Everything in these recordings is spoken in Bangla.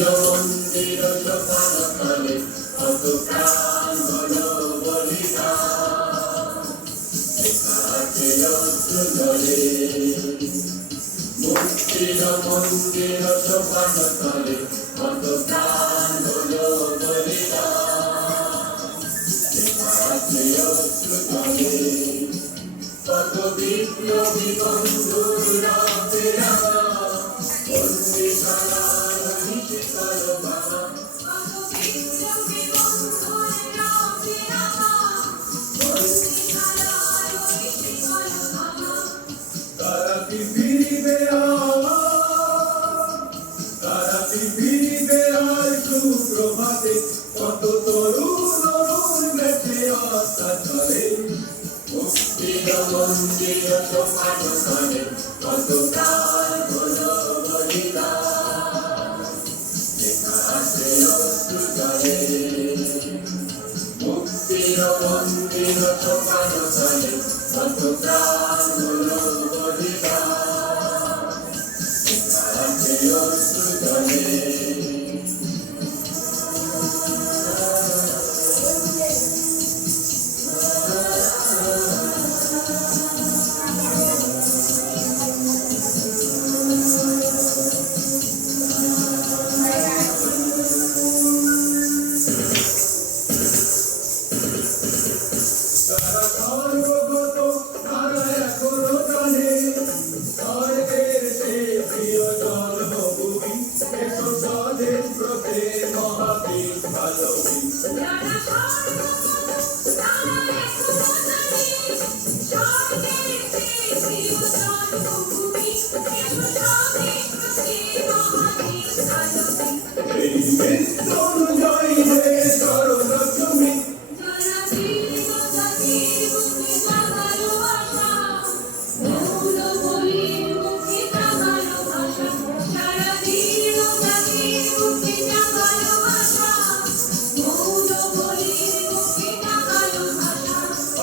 মন্দির সোপানতলে কত প্রাণ হলো বলিদান। একাকে অশ্রু ঝরে মুক্তির মন্দির সোপানতলে কত প্রাণ হলো বলিদান। একাকে অশ্রু ঝরে কত বিপ্লবী বন্ধুরা ফেরা বন্দিশালার নিষ্কল বাবা। কত বিপ্লবী বন্ধুরা ফেরা বন্দিশালার নিষ্কল বাবা। তারা কি ফিরবে তারা কি ফিরবে আর সুপ্রভাতে। কত তরুণ বেঁচে আশা চলে মুক্তির মন্দির সোপানতলে কত প্রাণ হলো বলিদান। একাকে অশ্রু ঝরে মুক্তির মন্দির সোপানতলে কত প্রাণ হলো বলিদান। একাকে অশ্রু ঝরে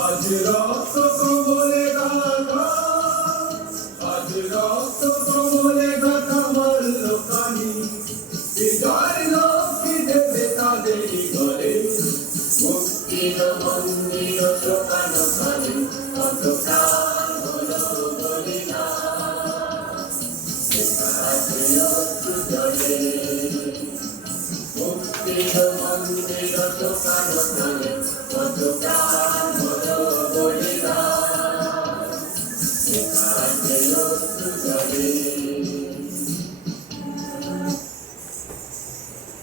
আজ রক্ত কমলে গাথা, আজ রক্ত কমলে গাথা মল্লখানি। বিজয় লক্ষ্মী দেবে তাদের ঘরে মুক্তির মন্দির সোপানতলে কত প্রাণ হলো বলিদান। একাকে অশ্রু ঝরে মুক্তির মন্দির সোপানতলে কত প্রাণ হলো বলিদান।